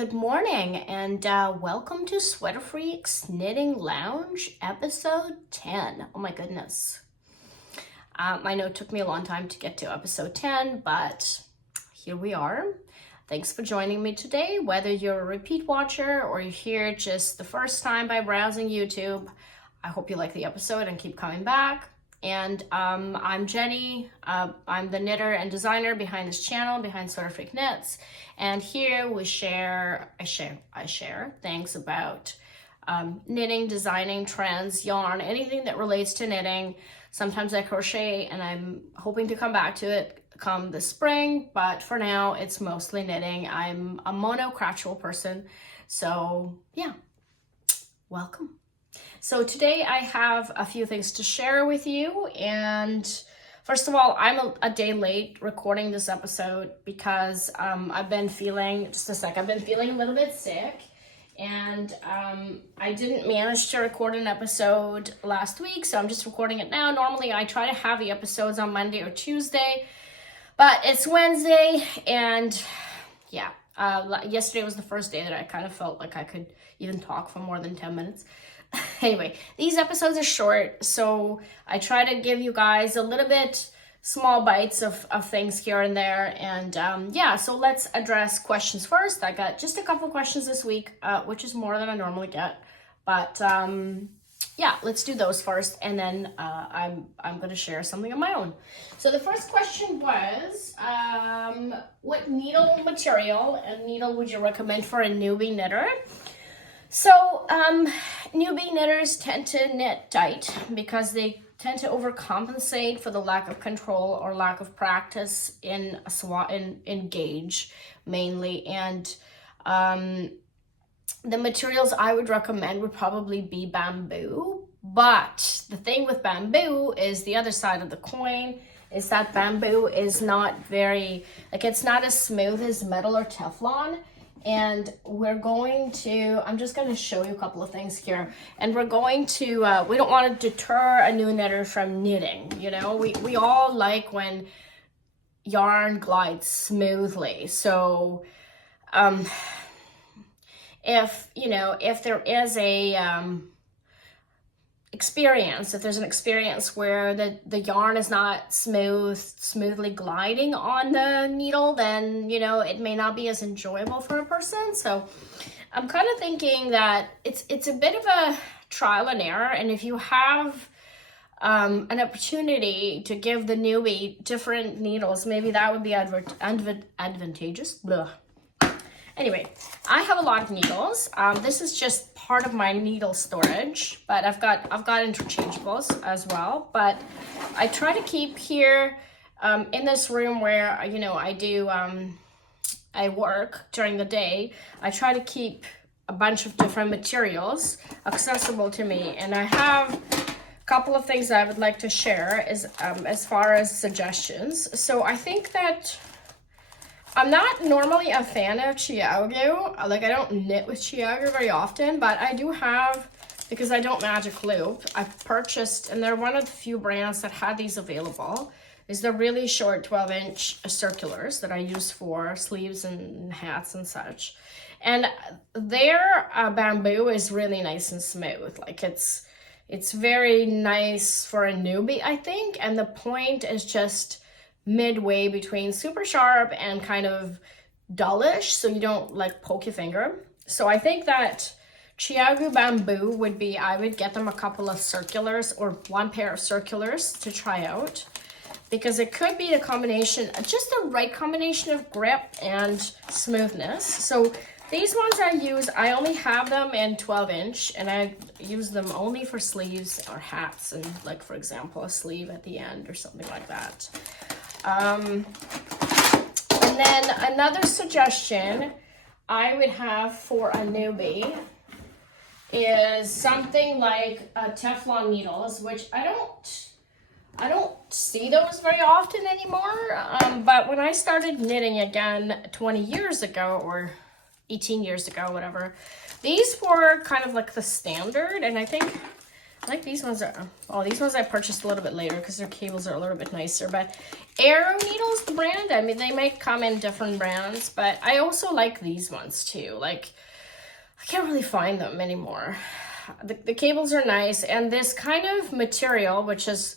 Good morning and welcome to SWEATERFREAK'S Knitting Lounge episode 10. Oh my goodness. I know it took me a long time to get to episode 10, but here we are. Thanks for joining me today. Whether you're a repeat watcher or you're here just the first time by browsing YouTube, I hope you like the episode and keep coming back. And I'm Jenny. I'm the knitter and designer behind this channel, behind SWEATERFREAK Knits. And here we I share things about knitting, designing, trends, yarn, anything that relates to knitting. Sometimes I crochet and I'm hoping to come back to it come the spring, but for now it's mostly knitting. I'm a monocraftual person. So yeah, welcome. So today I have a few things to share with you, and first of all, I'm a day late recording this episode because I've been feeling a little bit sick, and I didn't manage to record an episode last week, so I'm just recording it now. Normally I try to have the episodes on Monday or Tuesday, but it's Wednesday, and yeah, yesterday was the first day that I kind of felt like I could even talk for more than 10 minutes. Anyway, these episodes are short, so I try to give you guys a little bit small bites of things here and there. And yeah, so let's address questions first. I got just a couple questions this week, which is more than I normally get. But yeah, let's do those first, and then I'm going to share something of my own. So the first question was, what needle material and needle would you recommend for a newbie knitter? So newbie knitters tend to knit tight because they tend to overcompensate for the lack of control or lack of practice in gauge mainly. And the materials I would recommend would probably be bamboo. But the thing with bamboo is the other side of the coin is that bamboo is not it's not as smooth as metal or Teflon. And I'm just going to show you a couple of things here. And we're going to, we don't want to deter a new knitter from knitting. You know, we all like when yarn glides smoothly. So, if there is if there's an experience where the yarn is not smoothly gliding on the needle, then it may not be as enjoyable for a person. So I'm kind of thinking that it's a bit of a trial and error, and if you have an opportunity to give the newbie different needles, maybe that would be advantageous. Blah. Anyway, I have a lot of needles. This is just part of my needle storage, but I've got interchangeables as well. But I try to keep here in this room where I work during the day. I try to keep a bunch of different materials accessible to me, and I have a couple of things that I would like to share as far as suggestions. So I think that I'm not normally a fan of Chiago. I don't knit with Chiago very often, but I do have, because I don't magic loop, I've purchased, and they're one of the few brands that had these available, is the really short 12-inch circulars that I use for sleeves and hats and such. And their bamboo is really nice and smooth. It's very nice for a newbie, I think, and the point is just midway between super sharp and kind of dullish, so you don't poke your finger. So I think that Chiago bamboo would be, I would get them a couple of circulars or one pair of circulars to try out, because it could be a combination, just the right combination of grip and smoothness. So these ones I only have them in 12-inch, and I use them only for sleeves or hats, and for example, a sleeve at the end or something like that. And then another suggestion I would have for a newbie is something like Teflon needles, which I don't see those very often anymore. But when I started knitting again 20 years ago or 18 years ago, whatever, these were kind of like the standard, and I think I like these ones. These ones I purchased a little bit later because their cables are a little bit nicer. But Arrow Needles, the brand, I mean, they might come in different brands, but I also like these ones too. Like, I can't really find them anymore. The cables are nice, and this kind of material, which is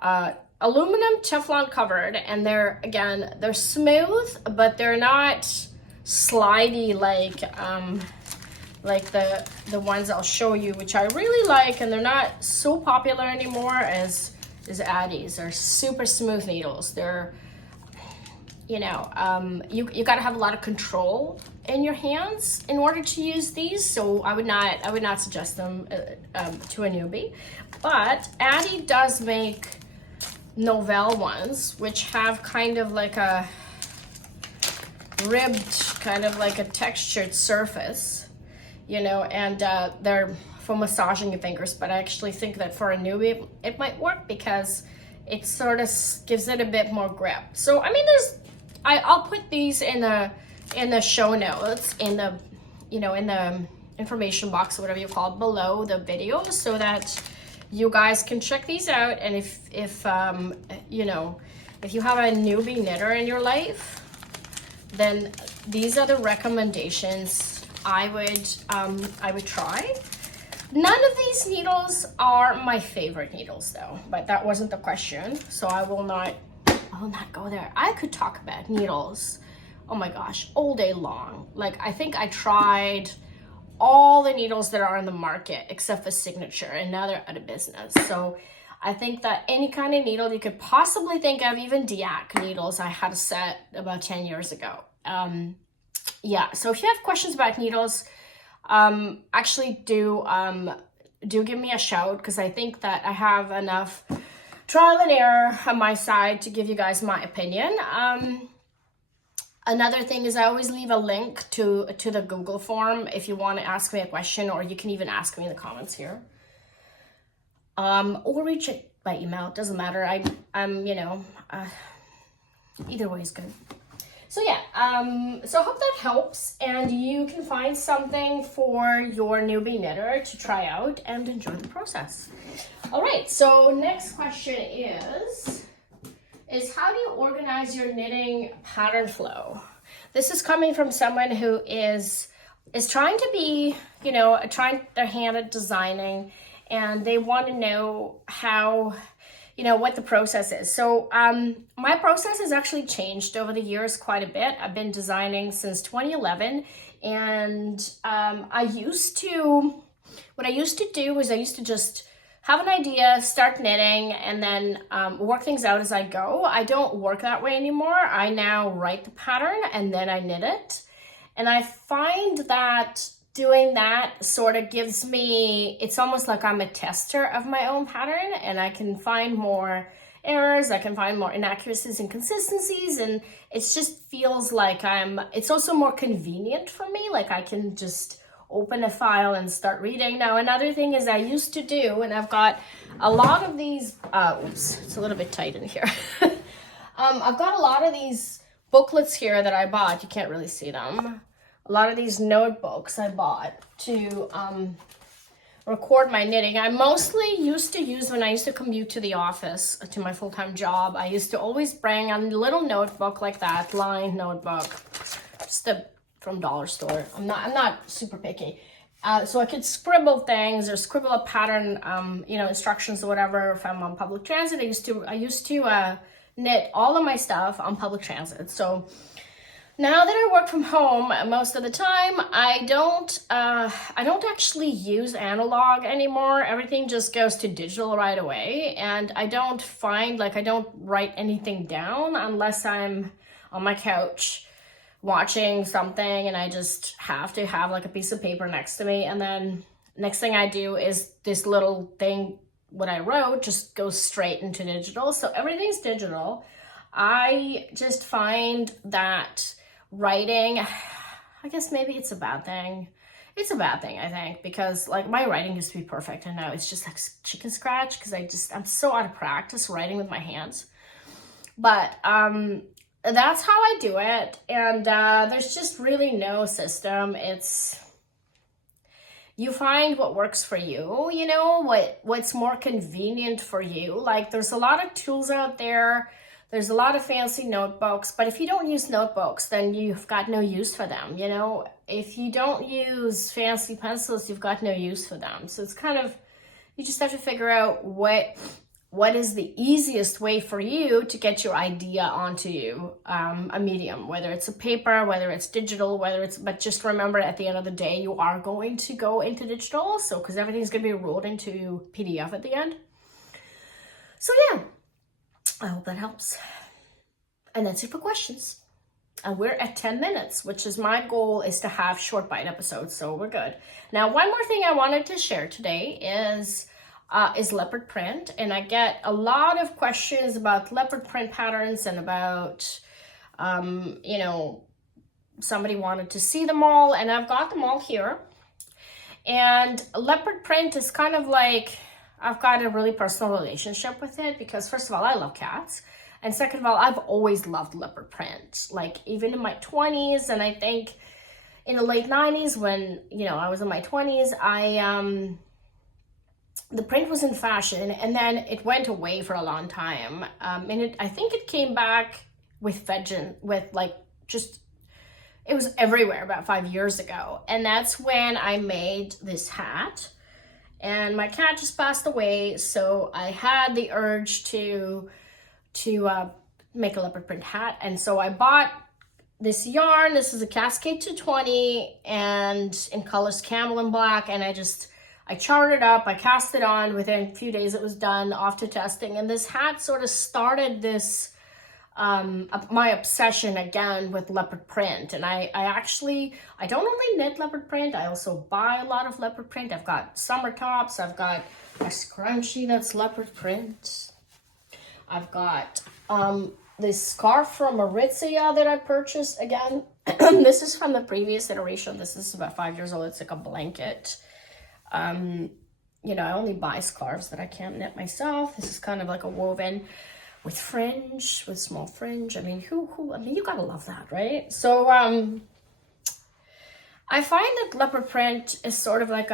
aluminum Teflon covered, and they're smooth, but they're not slidey like the ones I'll show you, which I really like, and they're not so popular anymore as Addies. They're super smooth needles. They're, you know, you got to have a lot of control in your hands in order to use these. So I would not suggest them to a newbie. But Addie does make Novell ones, which have kind of like a ribbed, kind of like a textured surface, you know, and they're for massaging your fingers. But I actually think that for a newbie, it might work because it sort of gives it a bit more grip. So I mean, I'll put these in the show notes, in the, you know, in the information box or whatever you call it below the video, so that you guys can check these out. And if you know, if you have a newbie knitter in your life, then these are the recommendations I would try. None of these needles are my favorite needles though, but that wasn't the question, so I will not go there. I could talk about needles, oh my gosh, all day long. Like, I think I tried all the needles that are on the market except for Signature, and now they're out of business. So I think that any kind of needle you could possibly think of, even Diac needles, I had a set about 10 years ago. Yeah, so if you have questions about needles, actually do give me a shout, because I think that I have enough trial and error on my side to give you guys my opinion. Another thing is I always leave a link to the Google form if you want to ask me a question, or you can even ask me in the comments here. Or reach it by email, it doesn't matter. I'm you know, either way is good. So yeah, so I hope that helps, and you can find something for your newbie knitter to try out and enjoy the process. All right, so next question is how do you organize your knitting pattern flow? This is coming from someone who is trying to be, you know, trying their hand at designing, and they want to know how, you know, what the process is. So my process has actually changed over the years quite a bit. I've been designing since 2011, and what I used to do was I used to just have an idea, start knitting, and then work things out as I go. I don't work that way anymore. I now write the pattern and then I knit it. And I find that doing that sort of gives me, it's almost like I'm a tester of my own pattern, and I can find more errors, I can find more inaccuracies and inconsistencies, and it just feels like it's also more convenient for me. Like, I can just open a file and start reading. Now, another thing is I used to do, and I've got a lot of these, oops, it's a little bit tight in here. I've got a lot of these booklets here that I bought. You can't really see them. A lot of these notebooks I bought to record my knitting. I mostly used to use, when I used to commute to the office, to my full-time job, I used to always bring a little notebook like that, lined notebook, just from dollar store. I'm not super picky. So I could scribble things or scribble a pattern, you know, instructions or whatever. If I'm on public transit, I used to knit all of my stuff on public transit. So now that I work from home most of the time, I don't actually use analog anymore. Everything just goes to digital right away, and I don't write anything down unless I'm on my couch watching something and I just have to have like a piece of paper next to me, and then next thing I do is this little thing, what I wrote just goes straight into digital. So everything's digital. I just find that writing, I guess maybe it's a bad thing. It's a bad thing, I think, because like my writing used to be perfect, and now it's just like chicken scratch because I'm so out of practice writing with my hands. But that's how I do it, and there's just really no system. you find what works for you, you know, what's more convenient for you. Like there's a lot of tools out there. There's a lot of fancy notebooks, but if you don't use notebooks, then you've got no use for them, you know? If you don't use fancy pencils, you've got no use for them. So it's kind of, you just have to figure out what is the easiest way for you to get your idea onto a medium, whether it's a paper, whether it's digital, but just remember at the end of the day, you are going to go into digital also, because everything's going to be rolled into PDF at the end. So yeah, I hope that helps. And that's it for questions. And we're at 10 minutes, which is my goal, is to have short bite episodes, so we're good. Now, one more thing I wanted to share today is leopard print, and I get a lot of questions about leopard print patterns and about, you know, somebody wanted to see them all, and I've got them all here. And leopard print is kind of like, I've got a really personal relationship with it because first of all, I love cats. And second of all, I've always loved leopard print, like even in my 20s. And I think in the late 90s when, you know, I was in my 20s, the print was in fashion and then it went away for a long time. I think it came back with like just, it was everywhere about 5 years ago. And that's when I made this hat. And my cat just passed away, so I had the urge to make a leopard print hat. And so I bought this yarn. This is a Cascade 220 and in colors camel and black. And I charred it up, I cast it on. Within a few days it was done, off to testing. And this hat sort of started this, my obsession again with leopard print. And I don't only knit leopard print, I also buy a lot of leopard print. I've got summer tops, I've got a scrunchie that's leopard print. I've got this scarf from Aritzia that I purchased again. This is from the previous iteration. This is about 5 years old. It's like a blanket. You know, I only buy scarves that I can't knit myself. This is kind of like a woven with fringe, with small fringe. I mean, I mean, you gotta love that, right? So, I find that leopard print is sort of like,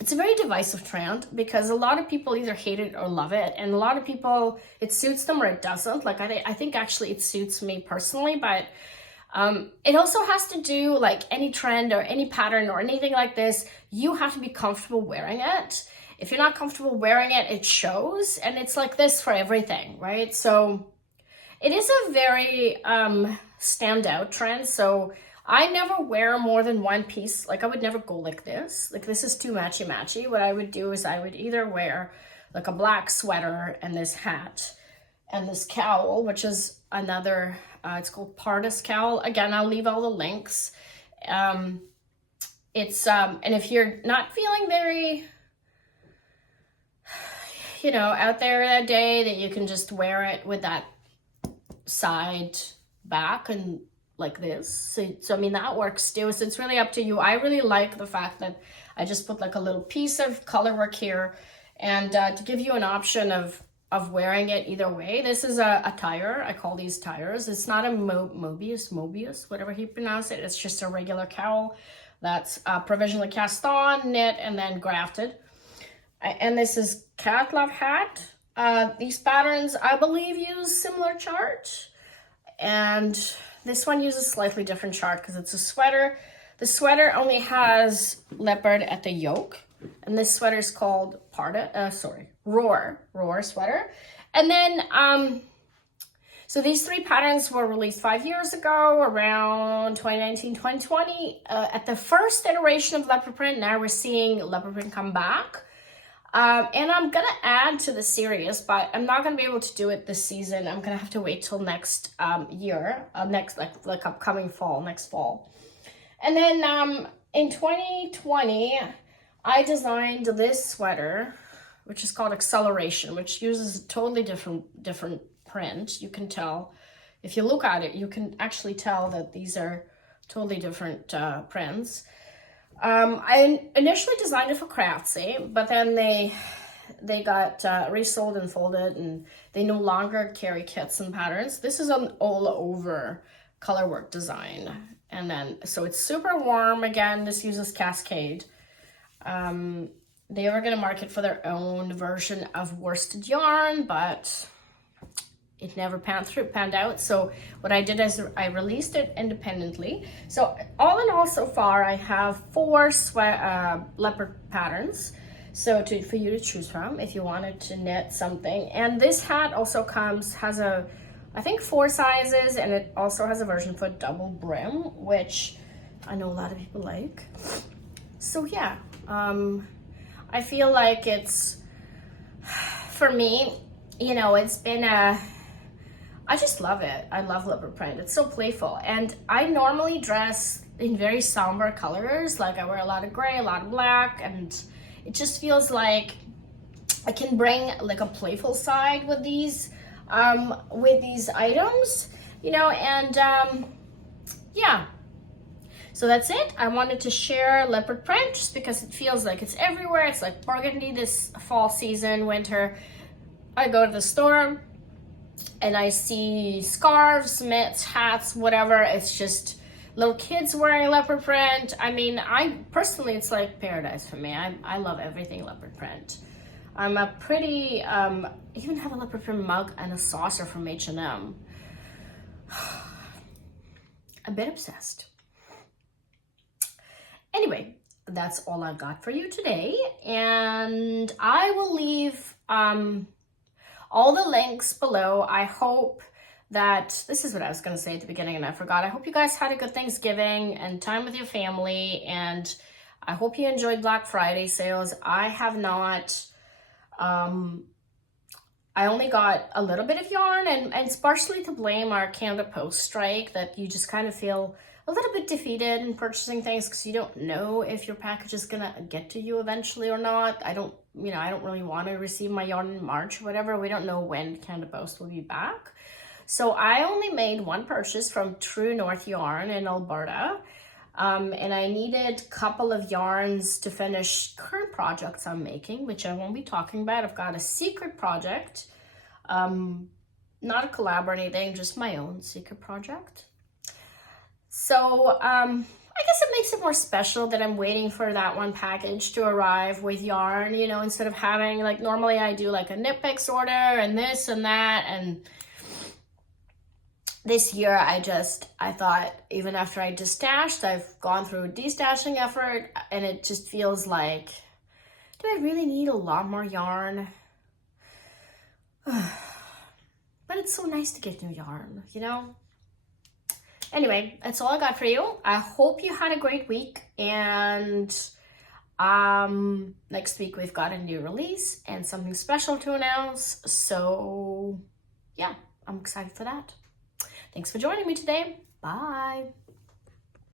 it's a very divisive trend because a lot of people either hate it or love it. And a lot of people, it suits them or it doesn't. Like, I think actually it suits me personally, but it also has to do, like any trend or any pattern or anything like this, you have to be comfortable wearing it. If you're not comfortable wearing it, it shows, and it's like this for everything, right? So it is a very standout trend. So I never wear more than one piece. Like I would never go like this. Like this is too matchy-matchy. What I would do is I would either wear like a black sweater and this hat and this cowl, which is another, it's called Pardus Cowl. Again, I'll leave all the links. And if you're not feeling very, you know, out there that day, that you can just wear it with that side back and like this. So I mean, that works too. So it's really up to you. I really like the fact that I just put like a little piece of color work here, and to give you an option of wearing it either way. This is a tire. I call these tires. It's not a Mobius, whatever you pronounce it. It's just a regular cowl that's provisionally cast on, knit, and then grafted. And this is Cat Love Hat. These patterns, I believe, use similar chart. And this one uses slightly different chart because it's a sweater. The sweater only has leopard at the yoke. And this sweater is called Roar sweater. And then, so these three patterns were released 5 years ago, around 2019, 2020. At the first iteration of leopard print, now we're seeing leopard print come back. And I'm gonna add to the series, but I'm not gonna be able to do it this season. I'm gonna have to wait till next year, next upcoming fall, next fall. And then in 2020, I designed this sweater, which is called Acceleration, which uses a totally different print. You can tell, if you look at it, you can actually tell that these are totally different prints. I initially designed it for Craftsy, but then they got resold and folded, and they no longer carry kits and patterns. This is an all over color work design. And then, so it's super warm. Again, this uses Cascade. They were going to market for their own version of worsted yarn, but it never panned out. So what I did is I released it independently. So all in all, so far, I have 4 leopard patterns. So for you to choose from if you wanted to knit something. And this hat also has I think 4 sizes, and it also has a version for double brim, which I know a lot of people like. So yeah, I feel like it's, for me, you know, it's been I just love it. I love leopard print. It's so playful. And I normally dress in very somber colors. Like I wear a lot of gray, a lot of black, and it just feels like I can bring like a playful side with these items, you know, and yeah. So that's it. I wanted to share leopard print just because it feels like it's everywhere. It's like burgundy this fall season, winter. I go to the store and I see scarves, mitts, hats, whatever. It's just little kids wearing leopard print. I mean, personally, it's like paradise for me. I love everything leopard print. I'm a pretty, even have a leopard print mug and a saucer from H&M. A bit obsessed. Anyway, that's all I've got for you today. And I will leave all the links below. I hope that, this is what I was going to say at the beginning and I forgot. I hope you guys had a good Thanksgiving and time with your family. And I hope you enjoyed Black Friday sales. I have not. I only got a little bit of yarn, and it's partially to blame our Canada Post strike, that you just kind of feel a little bit defeated in purchasing things because you don't know if your package is gonna get to you eventually or not. I don't really want to receive my yarn in March or whatever. We don't know when Canada Post will be back. So I only made one purchase from True North Yarn in Alberta. And I needed a couple of yarns to finish current projects I'm making, which I won't be talking about. I've got a secret project, not a collab or anything, just my own secret project. So I guess it makes it more special that I'm waiting for that one package to arrive with yarn, you know, instead of having, like, normally I do like a knit picks order and this and that, and this year, I thought, even after I destashed, I've gone through a destashing effort, and it just feels like, do I really need a lot more yarn? But it's so nice to get new yarn, you know? Anyway, that's all I got for you. I hope you had a great week, and next week we've got a new release and something special to announce. So yeah, I'm excited for that. Thanks for joining me today. Bye.